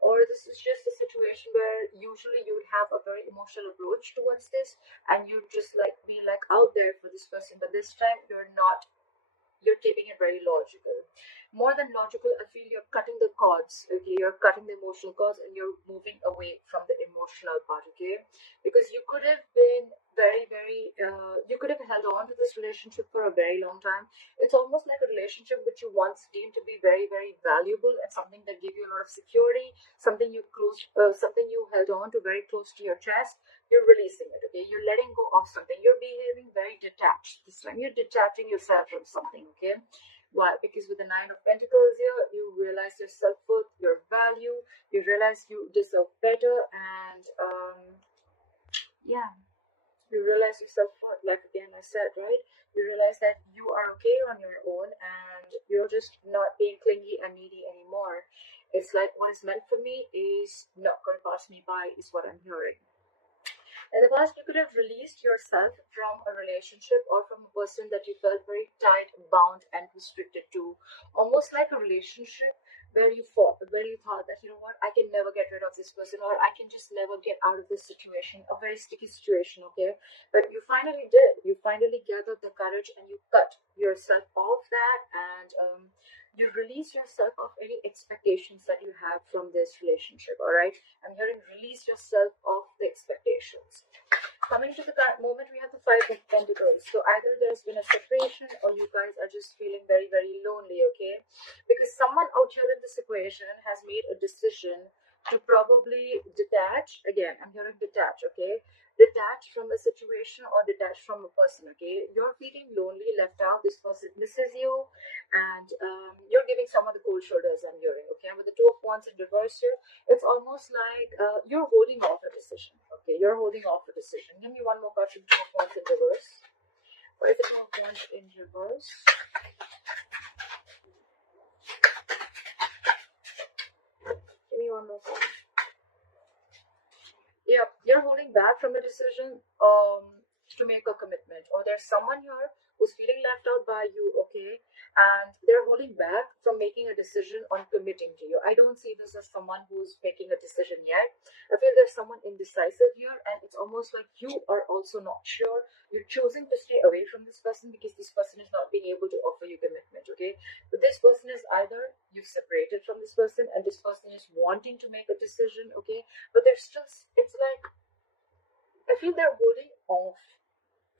or this is just a situation where usually you would have a very emotional approach towards this, and you just like be like out there for this person, but this time you're not. You're keeping it very logical. More than logical, I feel you're cutting the cords, okay? You're cutting the emotional cords and you're moving away from the emotional part, okay? Because you could have been you could have held on to this relationship for a very long time. It's almost like a relationship which you once deemed to be very, very valuable and something that gave you a lot of security, something you held on to very close to your chest. You're releasing it, okay? You're letting go of something. You're behaving very detached this time. You're detaching yourself from something, okay? Why? Because with the Nine of Pentacles here, you realize your self-worth, your value, you realize you deserve better, and yeah, you realize your self-worth. Like again I said, right? You realize that you are okay on your own and you're just not being clingy and needy anymore. It's like what is meant for me is not going to pass me by, is what I'm hearing. In the past, you could have released yourself from a relationship or from a person that you felt very tight, bound, and restricted to. Almost like a relationship where you thought that, you know what, I can never get rid of this person, or I can just never get out of this situation, a very sticky situation, okay? But you finally did. You finally gathered the courage and you cut yourself off that, and you release yourself of any expectations that you have from this relationship, all right? I'm hearing release yourself of the expectations. Coming to the current moment, we have the Five of Pentacles. So either there's been a separation or you guys are just feeling very, very lonely, okay? Because someone out here in this equation has made a decision to probably detach. Again, I'm hearing detach, okay? Detach from a situation or detach from a person, okay? You're feeling lonely, left out. This person misses you, and you're giving someone the cold shoulders, I'm hearing, okay? And with the Two of Wands in reverse here, it's almost like you're holding off a decision. Okay, you're holding off a decision. Give me one more card from Two of Wands in reverse. What is the Two of Wands in reverse? Give me one more card. Yeah, you're holding back from a decision to make a commitment, or there's someone here who's feeling left out by you, okay, and they're holding back from making a decision on committing to you. I don't see this as someone who's making a decision yet. I feel there's someone indecisive here, and it's almost like you are also not sure. You're choosing to stay away from this person because this person is not being able to offer you commitment, okay? But this person is either you've separated from this person and this person is wanting to make a decision, okay, but they're still, it's like I feel they're holding off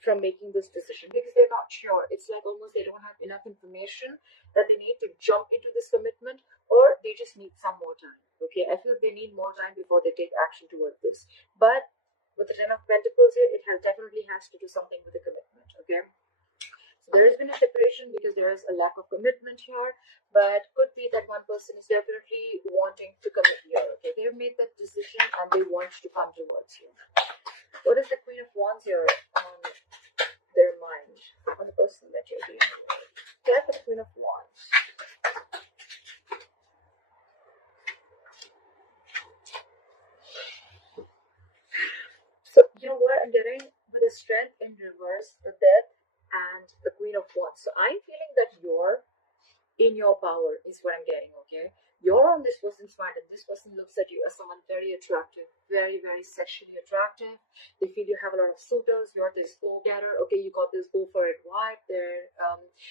from making this decision because they're not sure. It's like almost they don't have enough information that they need to jump into this commitment, or they just need some more time, okay? I feel they need more time before they take action towards this. But with the Ten of Pentacles here, it has definitely has to do something with the commitment, okay? So there has been a separation because there is a lack of commitment here, but could be that one person is definitely wanting to commit here, okay? They've made that decision and they want to come towards you. What is the Queen of Wands here on their mind, on the person that you're dealing with? Get the Queen of Wands. So, you know what I'm getting? With the Strength in reverse, the Death, and the Queen of Wands. So I'm feeling that you're in your power is what I'm getting, okay? You're on this person's mind and this person looks at you as someone very attractive, very, very sexually attractive. They feel you have a lot of suitors, you're this go-getter, okay? You got this go for it vibe. They're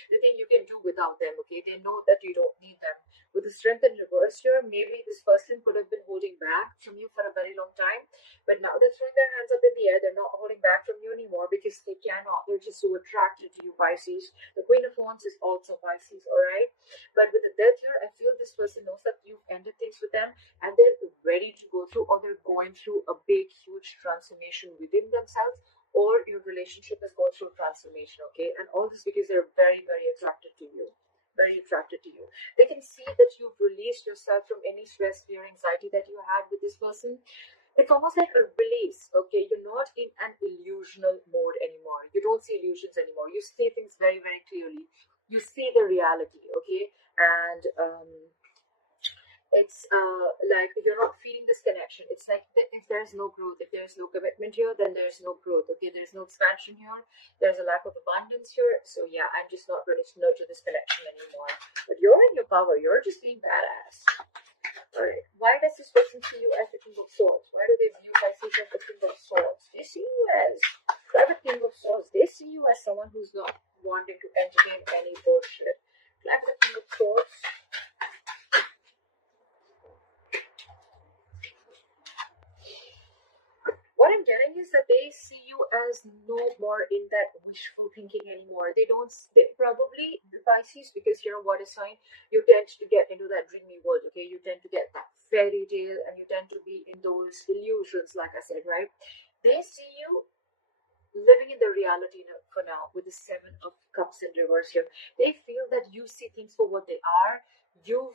the thing you can do without them, okay? They know that you don't need them. With the Strength in reverse here, maybe this person could have been holding back from you for a very long time, but now they're throwing their hands up in the air. They're not holding back from you anymore because they cannot. They're just so attracted to you, Pisces. The Queen of Wands is also Pisces, all right? But with the Death here, I feel this person knows that you've ended things with them and they're ready to go through, or they're going through a big, huge transformation within themselves, or your relationship is going through transformation, okay? And all this because they're very, very attracted to you. Very attracted to you. They can see that you've released yourself from any stress, fear, anxiety that you had with this person. It's almost like a release, okay? You're not in an illusional mode anymore. You don't see illusions anymore. You see things very, very clearly. You see the reality, okay? And it's like you're not feeling this connection. It's like if there's no growth, if there's no commitment here, then there's no growth, okay? There's no expansion here. There's a lack of abundance here. So yeah, I'm just not ready to nurture this connection anymore. But you're in your power. You're just being badass. Alright, why does this person see you as the King of Swords? Why do they view Pisces as the King of Swords? They see you as the King of Swords. They see you as someone who's not wanting to entertain any bullshit. Like the King of Swords. What I'm getting is that they see you as no more in that wishful thinking anymore. They probably, Pisces, because you're a water sign, you tend to get into that dreamy world, okay? You tend to get that fairy tale and you tend to be in those illusions, like I said, right? They see you living in the reality for now with the Seven of Cups in reverse here. They feel that you see things for what they are. You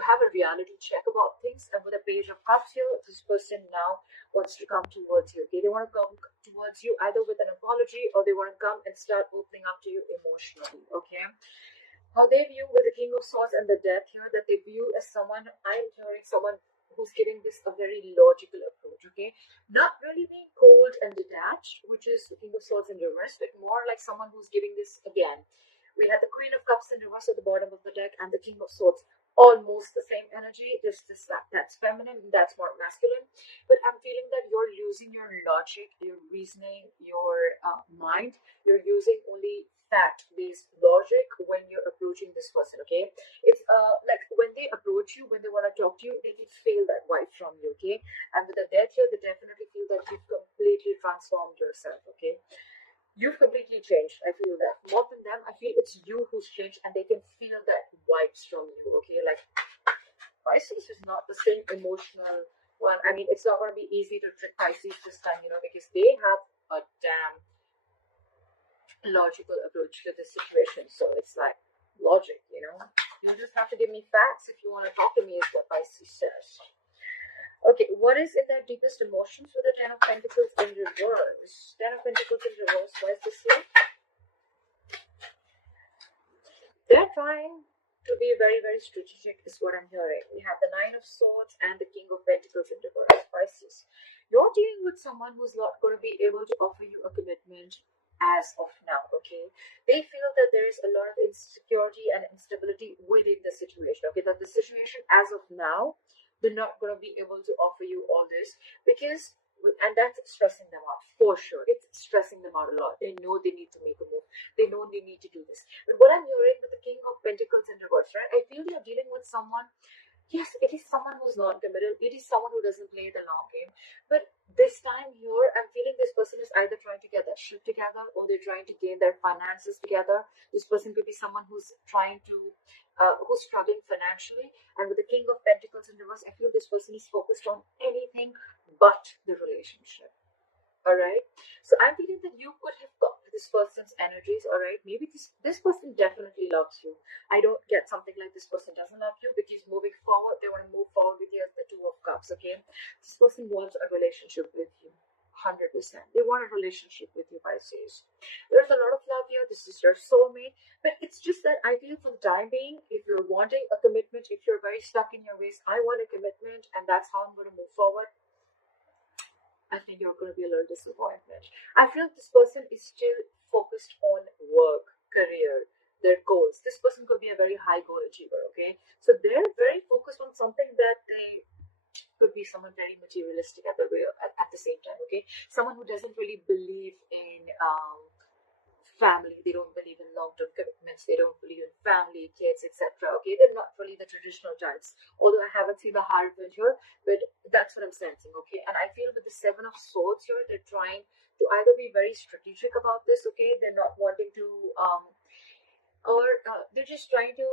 have a reality check about things, and with a Page of Cups here, this person now wants to come towards you. Okay, they want to come towards you either with an apology or they want to come and start opening up to you emotionally. Okay, how they view with the King of Swords and the Death here, that they view as someone, I'm hearing someone who's giving this a very logical approach. Okay, not really being cold and detached, which is the King of Swords in reverse, but more like someone who's giving this again. We had the Queen of Cups in reverse at the bottom of the deck and the King of Swords, almost the same energy, just this that's feminine, that's more masculine. But I'm feeling that you're using your logic, your reasoning, your mind. You're using only fact-based logic when you're approaching this person. Okay, it's like when they approach you, when they want to talk to you, they can feel that vibe from you. Okay, and with the Death here, they definitely feel that you've completely transformed yourself. Okay, you've completely changed. I feel that more than them, I feel it's you who's changed, and they can feel that vibes from you. Okay, like Pisces is not the same emotional one. I mean, it's not going to be easy to trick Pisces this time, because they have a damn logical approach to this situation. So it's like logic. You just have to give me facts if you want to talk to me, is what Pisces says. Okay, what is in their deepest emotions with the Ten of Pentacles in reverse? Ten of Pentacles in reverse, why is this here? They're trying to be very, very strategic, is what I'm hearing. We have the Nine of Swords and the King of Pentacles in reverse, Pisces. You're dealing with someone who's not going to be able to offer you a commitment as of now, okay? They feel that there is a lot of insecurity and instability within the situation, okay? That the situation as of now, they're not going to be able to offer you all this because, and that's stressing them out for sure. It's stressing them out a lot. They know they need to make a move. They know they need to do this. But what I'm hearing with the King of Pentacles in reverse, right? I feel you're dealing with someone. Yes, it is someone who's not committed. It is someone who doesn't play the long game. But this time here, I'm feeling this person is either trying to get their shit together or they're trying to gain their finances together. This person could be someone who's trying to, who's struggling financially. And with the King of Pentacles in reverse, I feel this person is focused on anything but the relationship. All right, so I'm feeling that you could have got this person's energies. All right, maybe this person definitely loves you. I don't get something like this person doesn't love you, because moving forward, they want to move forward with you as the Two of Cups. Okay, this person wants a relationship with you, 100%. They want a relationship with you, Pisces. There's a lot of love here. This is your soulmate, but it's just that I feel for the time being, if you're wanting a commitment, if you're very stuck in your ways, I want a commitment, and that's how I'm going to move forward. I think you're going to be a little disappointed. I feel this person is still focused on work, career, their goals. This person could be a very high goal achiever, okay? So they're very focused on something that they could be someone very materialistic at the same time, okay? Someone who doesn't really believe in family. They don't believe in long-term commitments. They don't believe in family, kids, etc. Okay, they're not really the traditional types. Although I haven't seen the husband here, but that's what I'm sensing. Okay, and I feel with the Seven of Swords here, they're trying to either be very strategic about this. Okay, they're not wanting to, or they're just trying to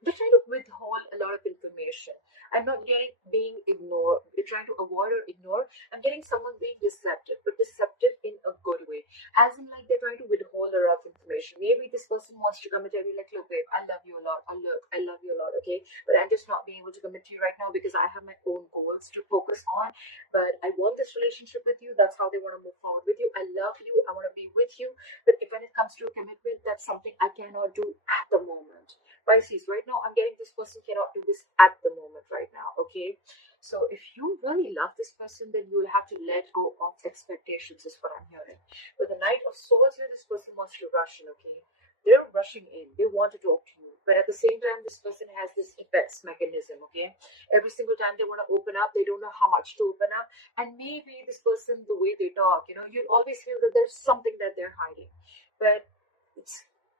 they're trying to withhold a lot of information. I'm not getting being ignored. They're trying to avoid or ignore. I'm getting someone being deceptive, but deceptive in a good way. As in, like, they're trying to withhold a lot of information. Maybe this person wants to come and tell you, like, look, babe, I love you a lot. I love you a lot, okay? But I'm just not being able to commit to you right now because I have my own goals to focus on. But I want this relationship with you. That's how they want to move forward with you. I love you. I want to be with you. But if when it comes to a commitment, that's something I cannot do at the moment. Pisces, right now I'm getting this person cannot do this at the moment right now, okay? So if you really love this person, then you will have to let go of expectations, is what I'm hearing. With the Knight of Swords here, this person wants to rush in, okay? They're rushing in. They want to talk to you. But at the same time, this person has this defense mechanism, okay? Every single time they want to open up, they don't know how much to open up. And maybe this person, the way they talk, you know, you always feel that there's something that they're hiding. But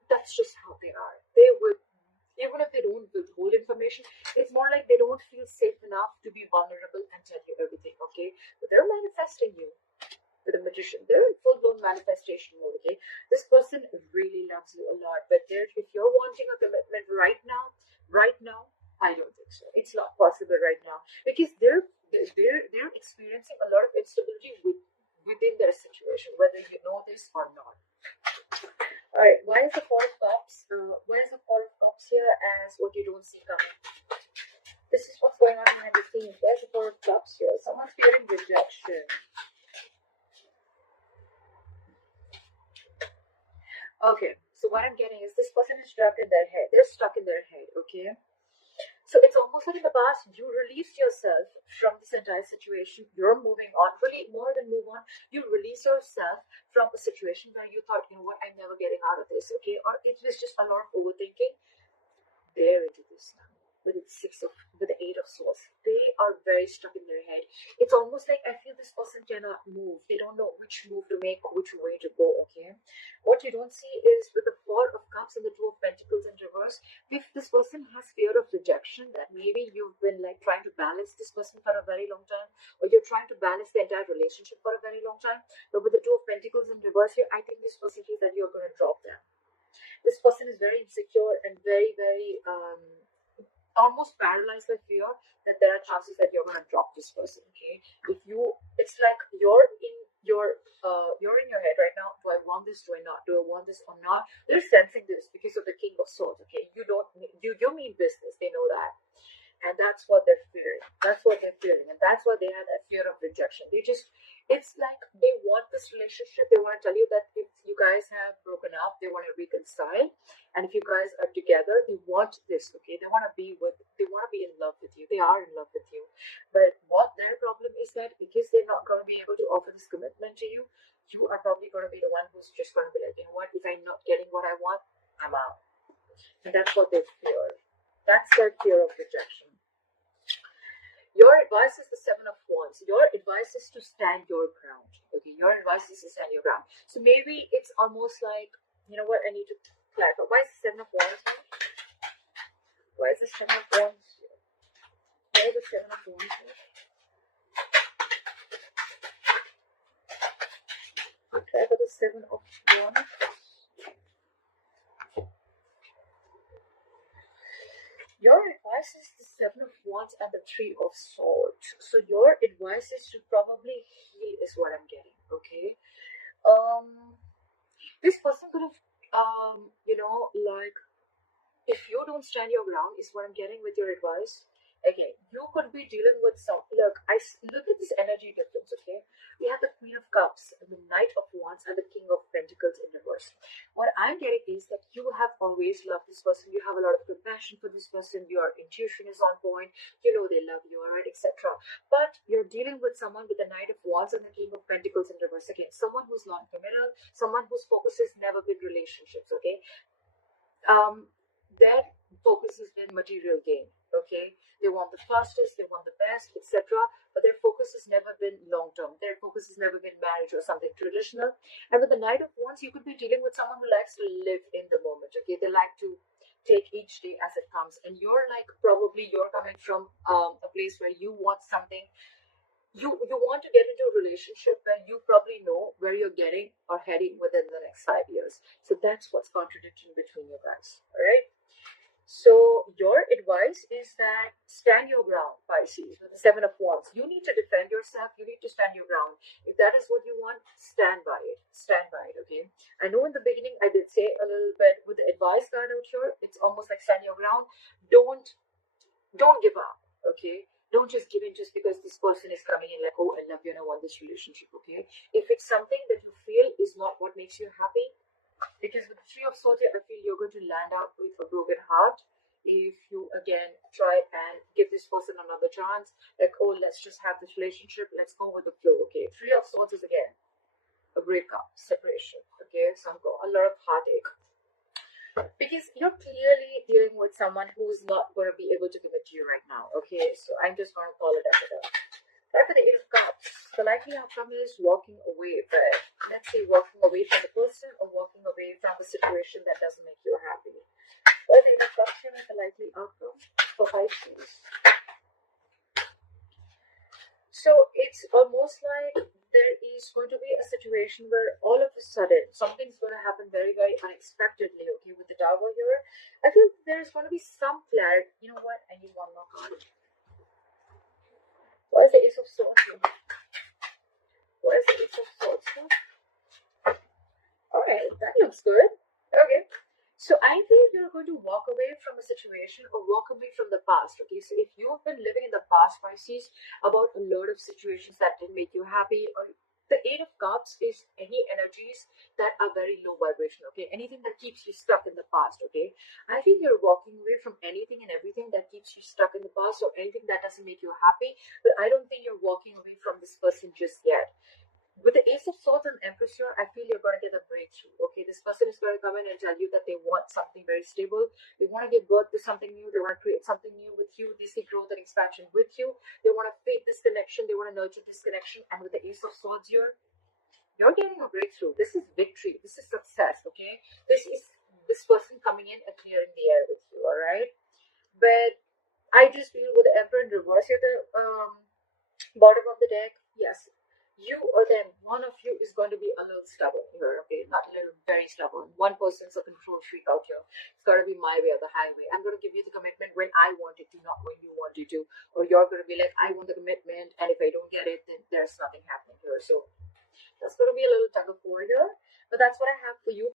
that's just how they are. They would, even if they don't withhold information, it's more like they don't feel safe enough to be vulnerable and tell you everything, okay? But they're manifesting you. With a magician, they're in full-blown manifestation mode, okay? This person really loves you a lot, but if you're wanting a commitment right now, I don't think so. It's not possible right now, because they're experiencing a lot of instability within their situation, whether you know this or not. All right, why is the Four of Cups? Why is the Four of Cups here as what you don't see coming? This is what's going on behind the scenes. Why is the Four of Cups here? Someone's fearing rejection. Okay, so what I'm getting is this person is stuck in their head. They're stuck in their head, okay? So it's almost like in the past, you released yourself from this entire situation. You're moving on. Really, more than move on, you release yourself from a situation where you thought, you know what, I'm never getting out of this, okay? Or it was just a lot of overthinking. There it is now. With the Eight of Swords, they are very stuck in their head. It's almost like I feel this person cannot move. They don't know which move to make, which way to go, okay? What you don't see is with the Four of Cups and the Two of Pentacles in reverse, if this person has fear of rejection, that maybe you've been like trying to balance this person for a very long time, or you're trying to balance the entire relationship for a very long time. But with the Two of Pentacles in reverse here, I think this person feels that you're going to drop them. This person is very insecure and very, very almost paralyzed by fear that there are chances that you're going to drop this person, okay? It's like you're in your head right now. Do I want this? Do I not? Do I want this or not? They're sensing this because of the King of Swords, okay? You mean business. They know that. And that's what they're fearing. That's what they're fearing. And that's why they have that fear of rejection. It's like they want this relationship. They want to tell you that if you guys have broken up, they want to reconcile. And if you guys are together, they want this, okay? They want to be in love with you. They are in love with you. But what their problem is that because they're not going to be able to offer this commitment to you, you are probably going to be the one who's just going to be like, you know what, if I'm not getting what I want, I'm out. And that's what they fear. That's their fear of rejection. Your advice is the Seven of Wands. Your advice is to stand your ground. Okay, your advice is to stand your ground. So maybe it's almost like, you know what, I need to clarify. Why is the Seven of Wands here? Why is the Seven of Wands here? Why is the Seven of Wands here? Try for the Seven of Wands. Your advice is the Seven of Wands and the Three of Swords. So your advice is to probably heal is what I'm getting, okay? This person could have, like, if you don't stand your ground is what I'm getting with your advice. Okay, you could be dealing with look at this energy difference, okay? We have the Queen of Cups, the Knight of Wands, and the King of Pentacles in reverse. What I'm getting is that you have always loved this person. You have a lot of compassion for this person. Your intuition is on point. You know they love you, alright, etc. But you're dealing with someone with the Knight of Wands and the King of Pentacles in reverse. Again, someone who's non-committal, someone whose focus has never been relationships, okay? Their focus has been material gain, okay? They want the fastest, they want the best, etc. But their focus has never been long-term. Their focus has never been marriage or something traditional. And with the Knight of Wands, you could be dealing with someone who likes to live in the moment, okay? They like to take each day as it comes. And you're like, probably you're coming from a place where you want something. You want to get into a relationship where you probably know where you're getting or heading within the next 5 years. So that's what's contradicting between you guys, all right? So your advice is that stand your ground, Pisces, with the Seven of Wands. You need to defend yourself. You need to stand your ground. If that is what you want, stand by it. Stand by it, okay? I know in the beginning I did say a little bit with the advice card out here. It's almost like stand your ground. Don't give up, okay? Don't just give in just because this person is coming in like, oh, I love you and I want this relationship, okay? If it's something that you feel is not what makes you happy, because with the Three of Swords, I feel you're going to land out with a broken heart if you again try and give this person another chance. Like, oh, let's just have this relationship. Let's go with the flow, okay? Three of Swords is again a breakup, separation, okay? So a lot of heartache. Because you're clearly dealing with someone who's not going to be able to give it to you right now. Okay, so I'm just going to call it as it is. Right, for the Eight of Cups, the likely outcome is walking away, but let's say walking away from the person or walking away from the situation that doesn't make you happy. Well, the Eight of Cups here is the likely outcome for Pisces. So it's almost like there is going to be a situation where all of a sudden something's going to happen very, very unexpectedly. Okay, with the Tower here, I feel there's going to be some clarity. You know what? I need one more card. What is the Ace of Swords here? What is the Ace of Swords here? Alright, that looks good. Okay. So I feel you're going to walk away from a situation or walk away from the past. Okay, so if you've been living in the past, Pisces, about a lot of situations that didn't make you happy, or the Eight of Cups is any energies that are very low vibration. Okay, anything that keeps you stuck in the past. Okay, I think you're walking away from anything and everything that keeps you stuck in the past or anything that doesn't make you happy. But I don't think you're walking away from this person just yet. With the Ace of Swords and Empress here, I feel you're going to get a breakthrough. Okay, this person is going to come in and tell you that they want something very stable. They want to give birth to something new. They want to create something new with you. They see growth and expansion with you. They want to fake this connection. They want to nurture this connection. And with the Ace of Swords here, you're getting a breakthrough. This is victory. This is success. Okay, this is this person coming in and clearing the air with you. All right, but I just feel with the Emperor in reverse here, the bottom of the deck, yes, you or them, one of you is going to be a little stubborn here, okay? Not a little, very stubborn. One person's a control freak out here. It's got to be my way or the highway. I'm going to give you the commitment when I want it to, not when you want it to. Or you're going to be like, I want the commitment, and if I don't get it, then there's nothing happening here. So that's going to be a little tug of war here. But that's what I have for you.